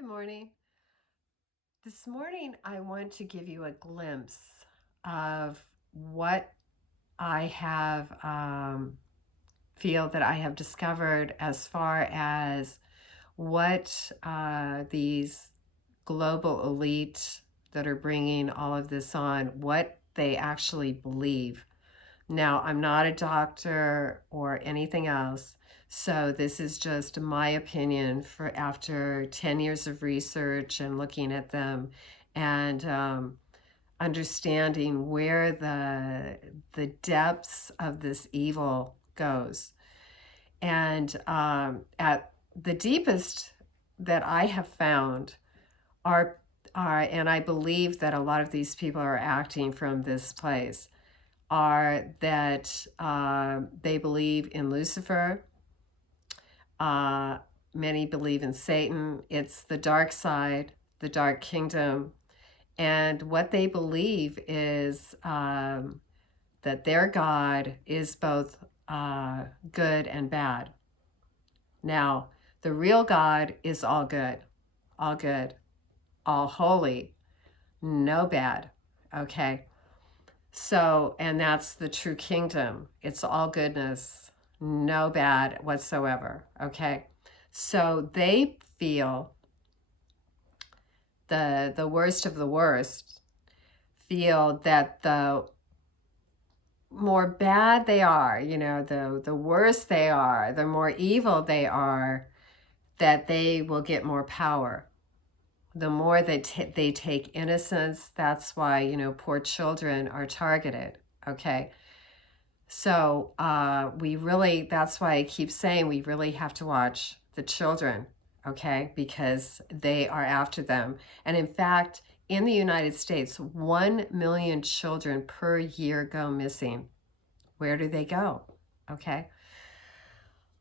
Good morning. This morning, I want to give you a glimpse of what I have feel that I have discovered as far as what these global elite that are bringing all of this on, what they actually believe. Now, I'm not a doctor or anything else, so this is just my opinion for after 10 years of research and looking at them and understanding where the depths of this evil goes. And at the deepest that I have found are and I believe that a lot of these people are acting from this place are that they believe in Lucifer. Uh, Many believe in Satan. It's the dark side, the dark kingdom. And what they believe is that their God is both good and bad. Now, the real God is all good, all holy, no bad. Okay. So, and that's the true kingdom. It's all goodness, no bad whatsoever. Okay. So they feel the worst of the worst feel that the more bad they are, the worse they are, the more evil they are, that they will get more power. The more they take innocence, that's why, poor children are targeted. Okay. So that's why I keep saying we really have to watch the children, okay, because they are after them. And in fact, in the United States, 1 million children per year go missing. Where do they go? Okay.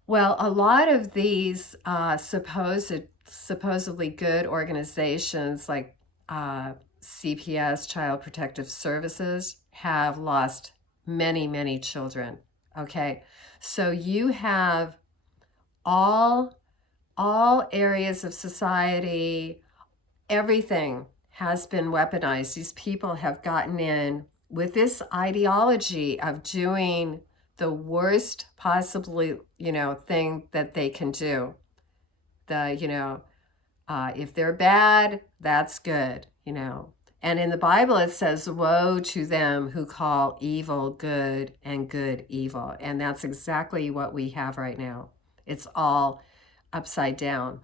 Well, a lot of these supposedly good organizations like CPS, Child Protective Services, have lost many, many children. Okay, so you have all areas of society, everything has been weaponized. These people have gotten in with this ideology of doing the worst possibly, thing that they can do. If they're bad, that's good. And in the Bible, it says, woe to them who call evil good and good evil. And that's exactly what we have right now. It's all upside down.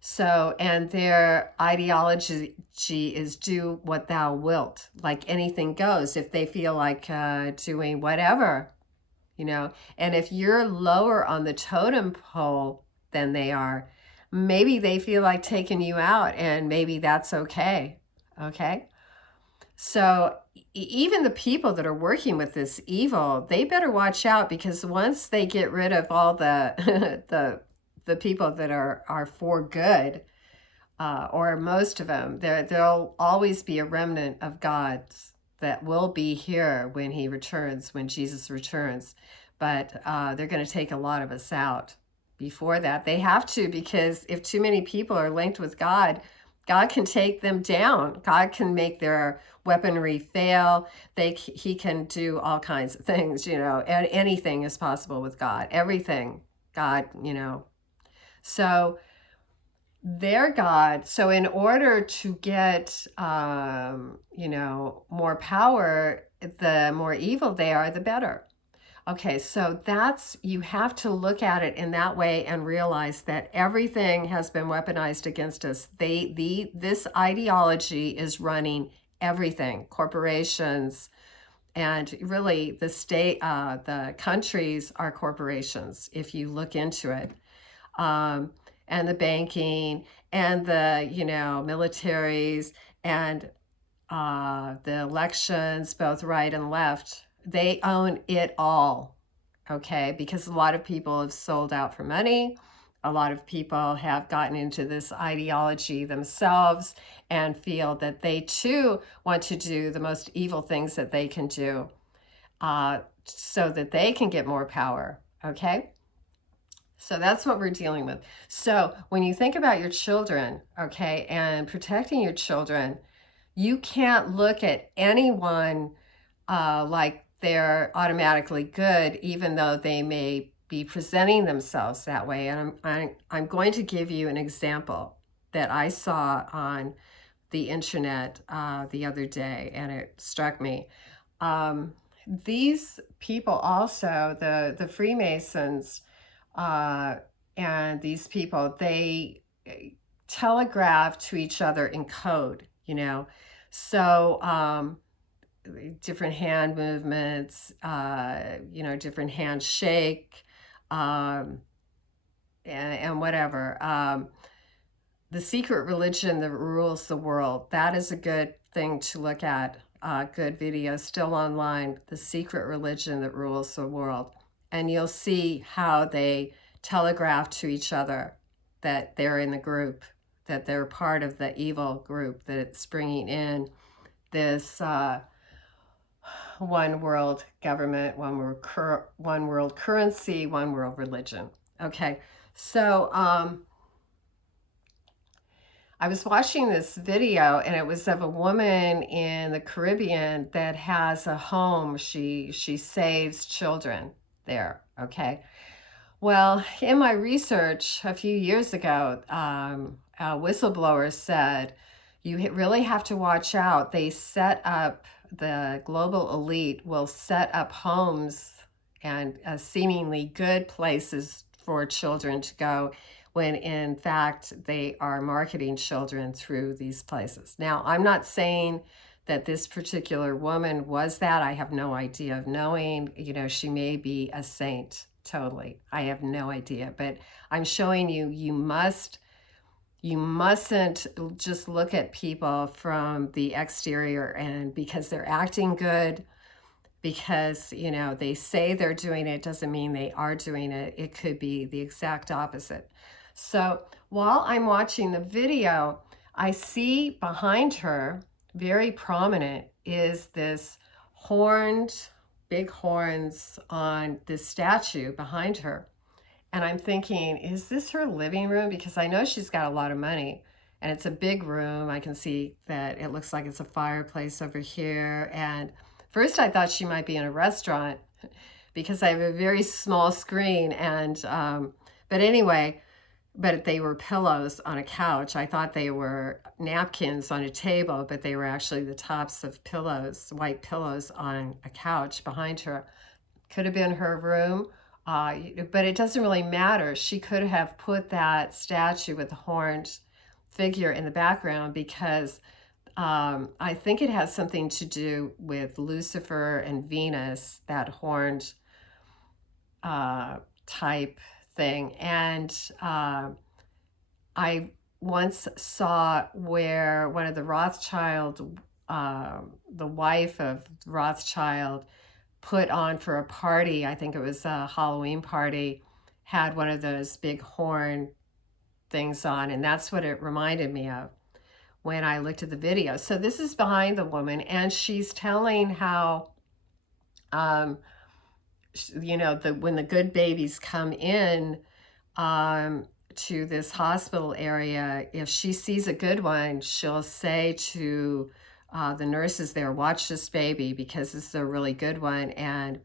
So, and their ideology is do what thou wilt, like anything goes. If they feel like doing whatever, and if you're lower on the totem pole than they are, maybe they feel like taking you out, and maybe that's okay. Okay. So even the people that are working with this evil, they better watch out, because once they get rid of all the the people that are for good, or most of them, there'll always be a remnant of gods that will be here when he returns, when Jesus returns. But they're going to take a lot of us out before that. They have to, because if too many people are linked with God, God can take them down. God can make their weaponry fail. He can do all kinds of things, and anything is possible with God. Everything, God. So their God. So in order to get, more power, the more evil they are, the better. Okay, so you have to look at it in that way and realize that everything has been weaponized against us. This ideology is running everything, corporations, and really the state, the countries are corporations, if you look into it. And the banking and the, militaries and the elections, both right and left, they own it all, okay? Because a lot of people have sold out for money. A lot of people have gotten into this ideology themselves and feel that they too want to do the most evil things that they can do, so that they can get more power, okay? So that's what we're dealing with. So when you think about your children, okay, and protecting your children, you can't look at anyone like they're automatically good, even though they may be presenting themselves that way. And I'm going to give you an example that I saw on the internet the other day, and it struck me. These people also, the Freemasons, uh, and these people, they telegraph to each other in code, you know. So different hand movements, you know, different handshake, and whatever. The secret religion that rules the world, that is a good thing to look at. Good video still online, the secret religion that rules the world. And you'll see how they telegraph to each other that they're in the group, that they're part of the evil group, that it's bringing in this one world government, one world currency, one world religion. Okay, so I was watching this video, and it was of a woman in the Caribbean that has a home. She saves children there. Okay. Well, in my research a few years ago, a whistleblower said you really have to watch out. They set up, the global elite will set up homes and seemingly good places for children to go, when in fact they are marketing children through these places. Now, I'm not saying that this particular woman was that. I have no idea of knowing. You know, she may be a saint. Totally. I have no idea. But I'm showing you, you mustn't just look at people from the exterior, and because they're acting good, because, you know, they say they're doing it, doesn't mean they are doing it. It could be the exact opposite. So while I'm watching the video, I see behind her, very prominent, is this big horns on this statue behind her. And I'm thinking, is this her living room? Because I know she's got a lot of money, and it's a big room. I can see that it looks like it's a fireplace over here. And first I thought she might be in a restaurant because I have a very small screen. And, but anyway, but they were pillows on a couch. I thought they were napkins on a table, but they were actually the tops of pillows, white pillows on a couch behind her. Could have been her room, but it doesn't really matter. She could have put that statue with the horned figure in the background because I think it has something to do with Lucifer and Venus, that horned type thing. And I once saw where one of the Rothschild, the wife of Rothschild, put on for a party, I think it was a Halloween party, had one of those big horn things on, and that's what it reminded me of when I looked at the video. So this is behind the woman, and she's telling how you know, when the good babies come in to this hospital area, if she sees a good one, she'll say to the nurses there, watch this baby because this is a really good one. And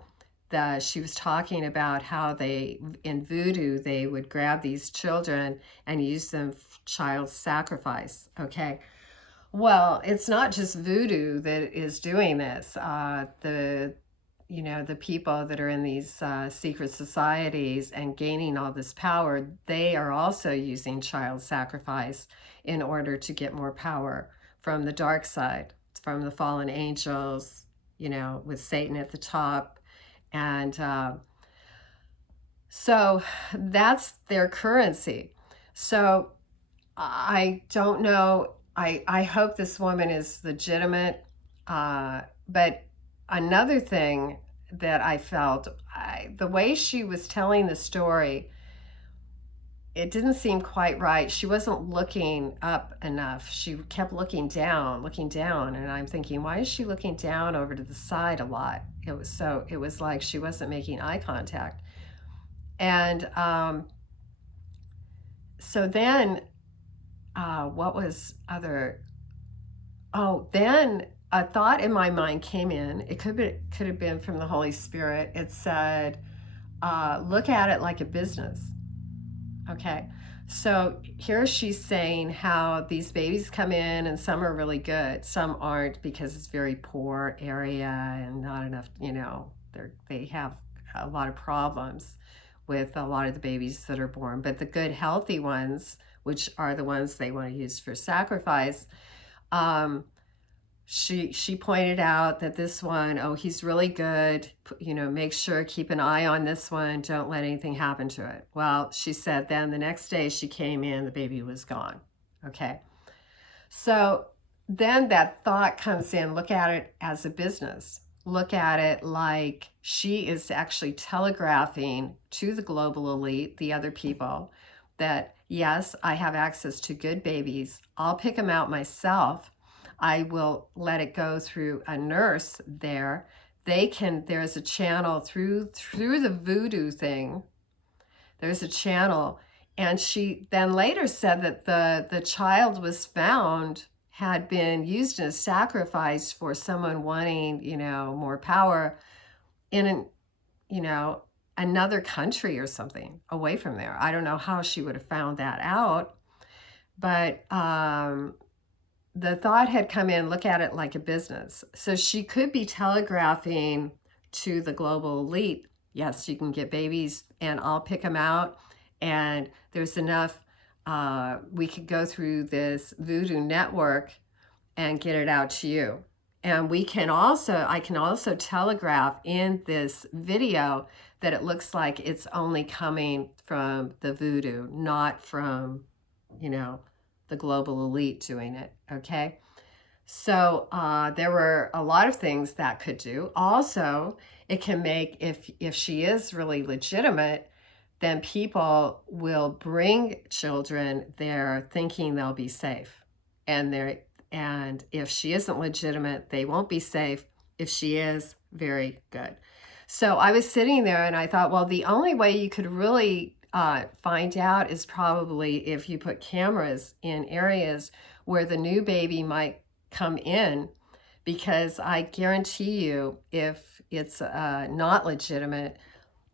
she was talking about how they, in voodoo, they would grab these children and use them for child sacrifice. Okay. Well, it's not just voodoo that is doing this. You know, the people that are in these secret societies and gaining all this power, they are also using child sacrifice in order to get more power from the dark side, from the fallen angels, you know, with Satan at the top. And so that's their currency. So I don't know. I hope this woman is legitimate. But another thing that I felt, the way she was telling the story, it didn't seem quite right. She wasn't looking up enough. She kept looking down. And I'm thinking, why is she looking down over to the side a lot? It was like she wasn't making eye contact. And So then, what was other? Oh, then a thought in my mind came in. It could have been from the Holy Spirit. It said, look at it like a business. Okay. So here she's saying how these babies come in and some are really good, some aren't because it's very poor area and not enough, they have a lot of problems with a lot of the babies that are born. But the good, healthy ones, which are the ones they want to use for sacrifice, um, she pointed out that this one, oh, he's really good, make sure, keep an eye on this one, don't let anything happen to it. Well, she said then the next day she came in, the baby was gone. Okay. So then that thought comes in, look at it as a business. Look at it like she is actually telegraphing to the global elite, the other people, that yes, I have access to good babies. I'll pick them out myself. I will let it go through a nurse there. There's a channel through the voodoo thing. There's a channel. And she then later said that the child was found, had been used as a sacrifice for someone wanting, more power in another country or something away from there. I don't know how she would have found that out, but the thought had come in, look at it like a business. So she could be telegraphing to the global elite, yes, you can get babies and I'll pick them out. And there's enough, we could go through this voodoo network and get it out to you. And I can also telegraph in this video that it looks like it's only coming from the voodoo, not from, the global elite doing it, okay? So there were a lot of things that could do. Also, it can make, if she is really legitimate, then people will bring children there thinking they'll be safe. And if she isn't legitimate, they won't be safe. If she is, very good. So I was sitting there and I thought, well, the only way you could really find out is probably if you put cameras in areas where the new baby might come in, because I guarantee you, if it's not legitimate,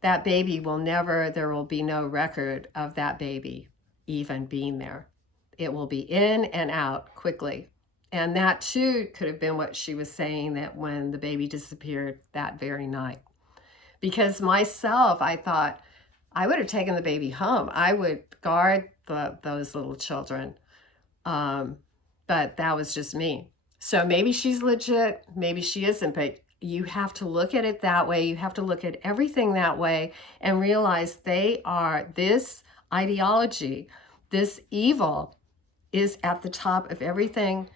that baby there will be no record of that baby even being there. It will be in and out quickly. And that too could have been what she was saying, that when the baby disappeared that very night. Because myself, I thought I would have taken the baby home. I would guard those little children. But that was just me. So maybe she's legit, maybe she isn't, but you have to look at it that way. You have to look at everything that way and realize this ideology, this evil is at the top of everything.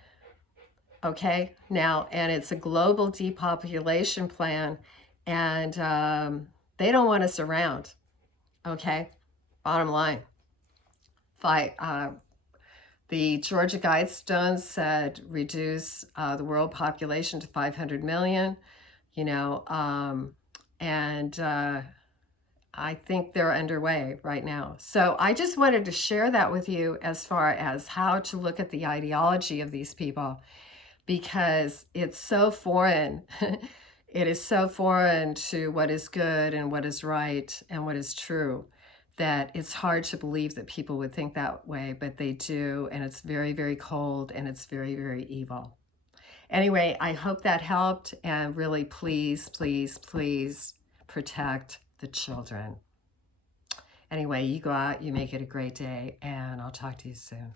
Okay, now, and it's a global depopulation plan, and they don't want us around. Okay, bottom line. The Georgia Guidestones said reduce the world population to 500 million, and I think they're underway right now. So I just wanted to share that with you as far as how to look at the ideology of these people, because it's so foreign. It is so foreign to what is good and what is right and what is true, that it's hard to believe that people would think that way, but they do, and it's very, very cold, and it's very, very evil. Anyway, I hope that helped, and really, please, please, please protect the children. Anyway, you go out, you make it a great day, and I'll talk to you soon.